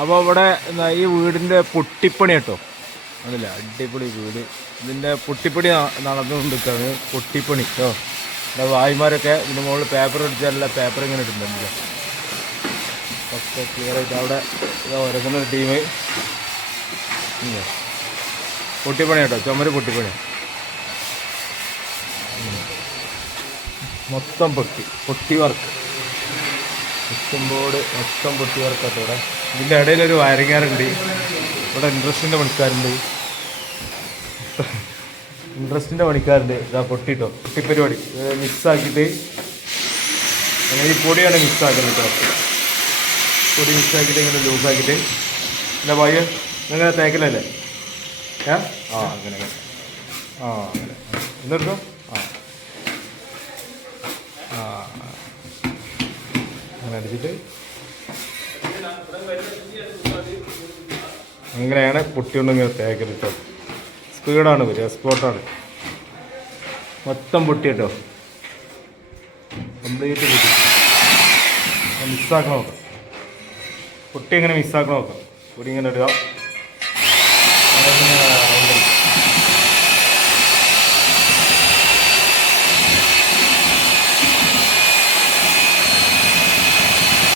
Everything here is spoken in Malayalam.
അപ്പോൾ ഇവിടെ ഈ വീടിന്റെ പൊട്ടിപ്പണി കേട്ടോ. അതില്ല അടിപൊളി വീട്. ഇതിന്റെ പൊട്ടിപ്പണി നടന്നുകൊണ്ടിരിക്കുകയാണ് പൊട്ടിപ്പണി കേട്ടോ ഇവിടെ വായിമാരൊക്കെ ഇതിന്റെ മുകളിൽ പേപ്പർ അടിച്ചാലുള്ള പേപ്പർ ഇങ്ങനെ ഇട്ടിട്ടുണ്ടല്ലോ ഒക്കെ ക്ലിയർ ആയിട്ട് അവിടെ ഒരു ടീം പൊട്ടിപ്പണി കേട്ടോ. ചുമര് പൊട്ടിപ്പണി. മൊത്തം പൊട്ടി. പൊട്ടി വർക്ക്. ഇഷ്ടംപോട് മൊത്തം പൊട്ടി വർക്കാട്ടോ ഇവിടെ. ഇതിന്റെ ഇടയിൽ ഒരു വയറിങ്ങാറുണ്ട് ഇവിടെ ഇൻട്രസ്റ്റിന്റെ പണിക്കാരുണ്ട്. ഇൻട്രസ്റ്റിന്റെ പണിക്കാരുണ്ട്. ഇതാ പൊട്ടിട്ടോ. പൊട്ടിപ്പരിപാടി. മിക്സാക്കിയിട്ട് അങ്ങനെ ഈ പൊടിയാണ് മിക്സ് ആക്കുന്നത് കേട്ടോ. പൊടി മിക്സ് ആക്കിയിട്ട് ഇങ്ങനെ ലൂസ് ആക്കിയിട്ട് എന്താ വായ നിങ്ങൾ തേക്കലല്ലേ? ഏ? ആ അങ്ങനെ ആ അങ്ങനെ. എന്നിട്ടോ ആ. ആ അങ്ങനെ അടിച്ചിട്ട് അങ്ങനെയാണ് പൊട്ടിയുണ്ട് ഇങ്ങനെ തേക്കൽ കേട്ടോ സ്പീഡാണ് വരിക സ്പോട്ടാണ് മൊത്തം പൊട്ടി കേട്ടോ കംപ്ലീറ്റ് പൊട്ടി. മിസ്സാക്കണം നോക്കാം പൊട്ടി എങ്ങനെ മിസ്സാക്കണം നോക്കാം പൊടി ഇങ്ങനെ ഇടുക.